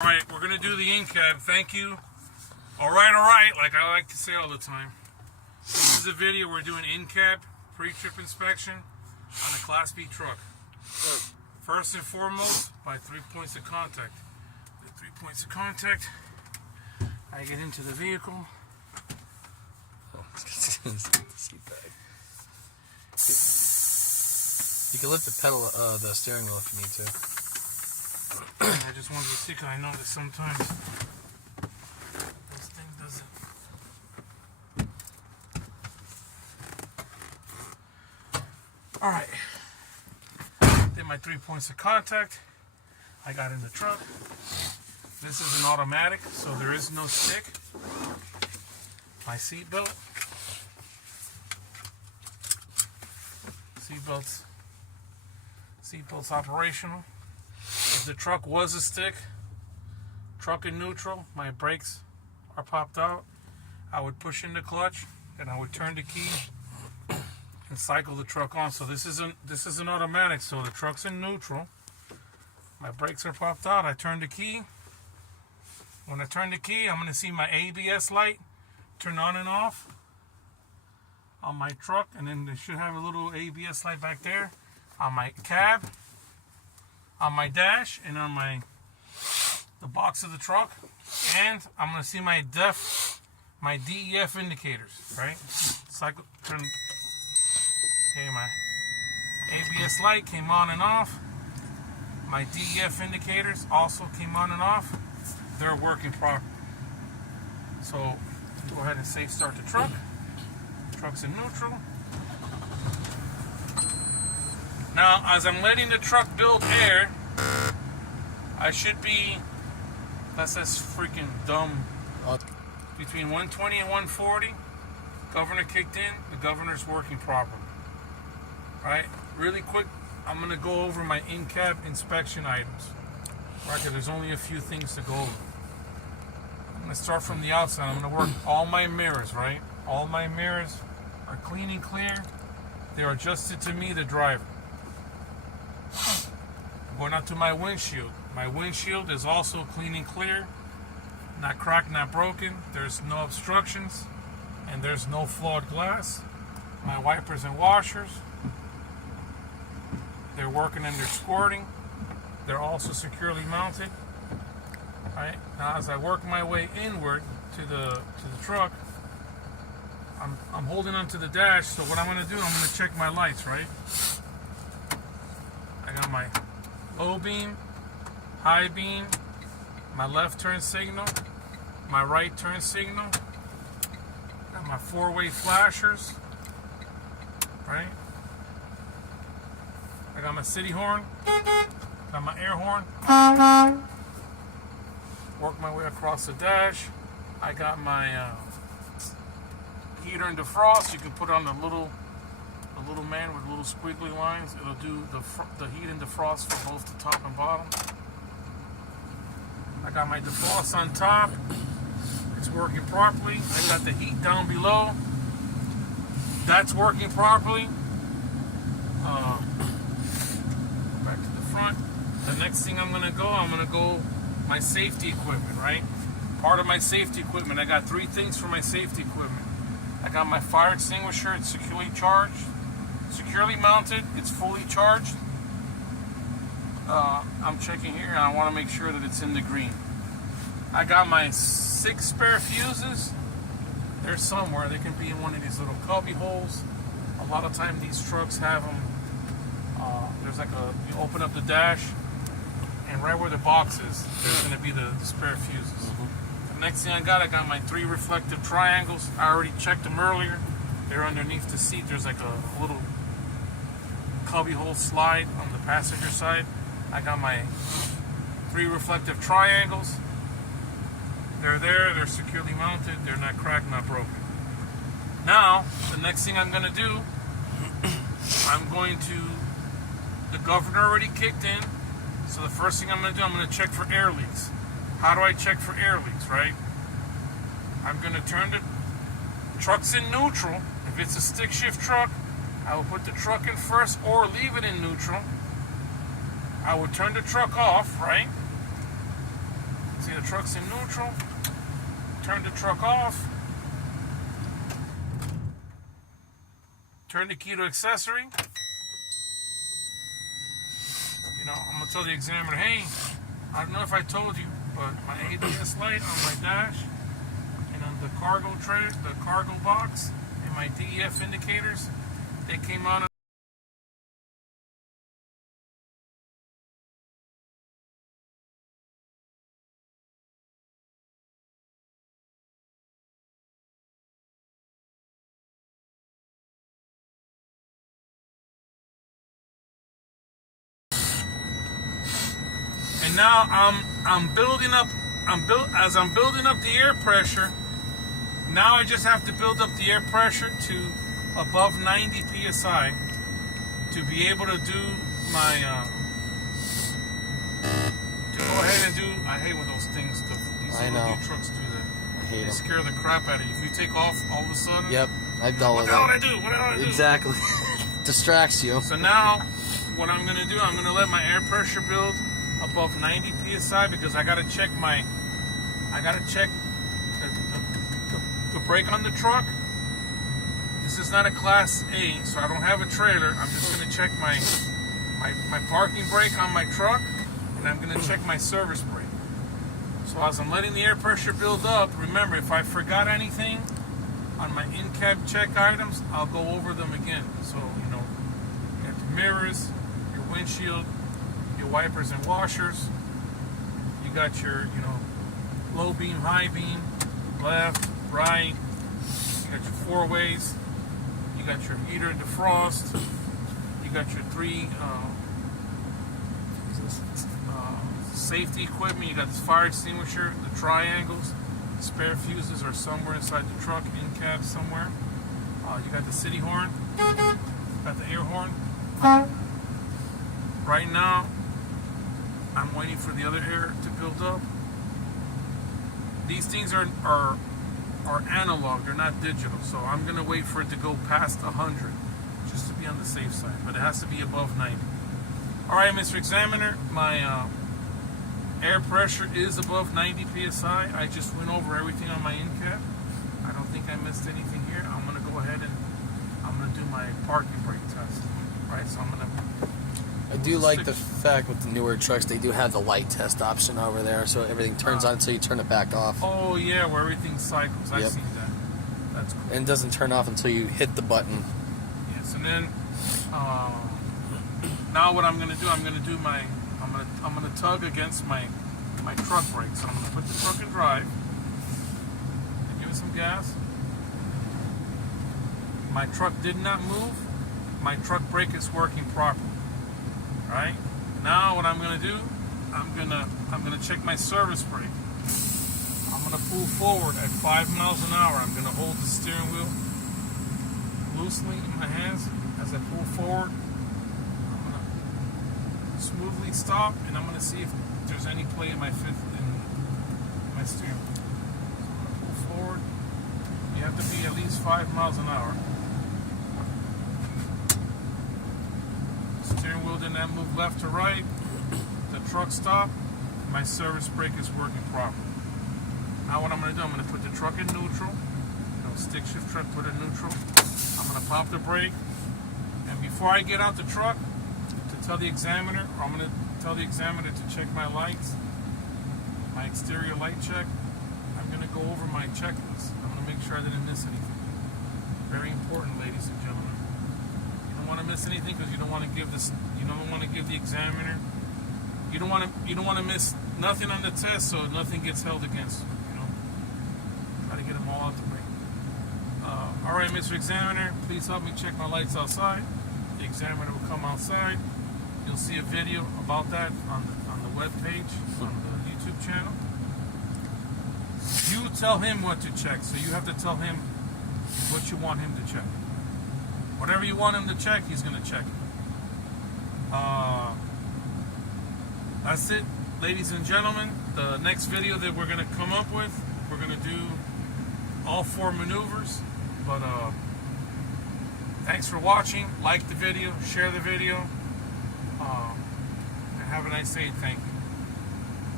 Alright, we're going to do the in-cab. Thank you. Alright, like I like to say all the time. This is a video we're doing in-cab pre-trip inspection on a Class B truck. First and foremost, by 3 points of contact. The 3 points of contact, I get into the vehicle. Oh, it's the seat bag. You can lift the pedal, the steering wheel if you need to. I just wanted to see because I know that sometimes this thing doesn't. Alright. Did my 3 points of contact. I got in the truck. This is an automatic, so there is no stick. My seatbelt. Seatbelt's operational. If the truck was a stick, truck in neutral, my brakes are popped out, I would push in the clutch and I would turn the key and cycle the truck on. So this is an automatic, so the truck's in neutral, my brakes are popped out, I turn the key. When I turn the key, I'm going to see my ABS light turn on and off on my truck, and then they should have a little ABS light back there on my cab, on my dash, and on the box of the truck. And I'm gonna see my DEF indicators, right? Cycle, turn. Okay, my ABS light came on and off. My DEF indicators also came on and off. They're working properly. So go ahead and safe start the truck. Truck's in neutral. Now, as I'm letting the truck build air, I should be, that's freaking dumb, between 120 and 140. Governor kicked in, the governor's working properly. Right? Really quick, I'm going to go over my in-cab inspection items. Right? Because there's only a few things to go over. I'm going to start from the outside. I'm going to work all my mirrors, right? All my mirrors are clean and clear. They're adjusted to me, the driver. Going out to my windshield. My windshield is also clean and clear. Not cracked, not broken. There's no obstructions. And there's no flawed glass. My wipers and washers, they're working and they're squirting. They're also securely mounted. Right? Now as I work my way inward to the truck, I'm holding onto the dash, so what I'm going to do, I'm going to check my lights, right? I got my low beam, high beam, my left turn signal, my right turn signal, got my four-way flashers, right? I got my city horn, got my air horn. Work my way across the dash. I got my heater and defrost. You can put on the little man with little squiggly lines. It'll do the heat and defrost for both the top and bottom. I got my defrost on top. It's working properly. I got the heat down below. That's working properly. Back to the front. The next thing I'm gonna go my safety equipment, right? Part of my safety equipment. I got three things for my safety equipment. I got my fire extinguisher. It's securely charged, securely mounted. It's fully charged. I'm checking here, and I want to make sure that it's in the green. I got my 6 spare fuses. They're somewhere. They can be in one of these little cubby holes. A lot of time these trucks have them. There's like you open up the dash, and right where the box is, there's going to be the spare fuses. Next thing I got my 3 reflective triangles. I already checked them earlier. They're underneath the seat. There's like a little cubby hole slide on the passenger side. I got my 3 reflective triangles. They're there. They're securely mounted. They're not cracked, not broken. Now, the next thing I'm going to do, the governor already kicked in. So the first thing I'm going to do, I'm going to check for air leaks. How do I check for air leaks, right? I'm going to turn the truck's in neutral. If it's a stick shift truck, I will put the truck in first or leave it in neutral. I would turn the truck off, right? truck's in neutral. Turn the truck off. Turn the key to accessory. You know, I'm gonna tell the examiner, hey, I don't know if I told you, but my ABS light on my dash and on the cargo tray, the cargo box, and my DEF indicators, they came on. And now I'm building up. As I'm building up the air pressure. Now I just have to build up the air pressure to above 90 psi to be able to do my to go ahead and do. I hate when those things. These little new trucks do that. They scare the crap out of you. If you take off all of a sudden. Yep, I've done What the hell did I do? What the hell did I do? Exactly. Distracts you. So now, what I'm gonna do, I'm gonna let my air pressure build above 90 psi because I gotta check the brake on the truck. This is not a Class A, so I don't have a trailer. I'm just gonna check my parking brake on my truck, and I'm gonna check my service brake. So as I'm letting the air pressure build up, remember, if I forgot anything on my in-cab check items, I'll go over them again. So, you know, you got your mirrors, your windshield, your wipers and washers. You got your, you know, low beam, high beam, left, right. You got your four ways. You got your heater and defrost. You got your three safety equipment. You got this fire extinguisher, the triangles. The spare fuses are somewhere inside the truck, in cab somewhere. You got the city horn. Got the air horn. Right now, I'm waiting for the other air to build up. These things are analog, they're not digital, so I'm gonna wait for it to go past 100 just to be on the safe side, but it has to be above 90. Alright, Mr. Examiner, my air pressure is above 90 psi. I just went over everything on my in-cab. I don't think I missed anything here. I'm gonna go ahead and I'm gonna do my parking brake test. Right, so I'm gonna. I do like the fact with the newer trucks, they do have the light test option over there, so everything turns on until you turn it back off. Oh yeah, where everything cycles. I Yep. see that. That's cool. And it doesn't turn off until you hit the button. Yes, and then now what I'm gonna do, I'm gonna tug against my truck brake. So I'm gonna put the truck in drive. Give it some gas. My truck did not move. My truck brake is working properly. Right? Now what I'm gonna do, I'm gonna check my service brake. I'm gonna pull forward at 5 miles an hour. I'm gonna hold the steering wheel loosely in my hands as I pull forward. I'm gonna smoothly stop, and I'm gonna see if there's any play in my fifth in my steering wheel. So I'm gonna pull forward. You have to be at least 5 miles an hour. Steering wheel did not move left to right. The truck stopped. My service brake is working properly. Now what I'm going to do, I'm going to put the truck in neutral. You know, stick shift truck, put it in neutral. I'm going to pop the brake. And before I get out the truck, to tell the examiner, or I'm going to tell the examiner to check my lights, my exterior light check, I'm going to go over my checklist. I'm going to make sure I didn't miss anything. Very important, ladies and gentlemen. You don't want to miss anything because you don't want to give this. You don't want to give the examiner. You don't want to miss nothing on the test, so nothing gets held against you. You know, try to get them all out the way. All right, Mr. Examiner, please help me check my lights outside. The examiner will come outside. You'll see a video about that on the web page, on the YouTube channel. You tell him what to check, so you have to tell him what you want him to check. Whatever you want him to check, he's going to check it. That's it, ladies and gentlemen. The next video that we're going to come up with, we're going to do all 4 maneuvers. But thanks for watching. Like the video, share the video, and have a nice day. Thank you.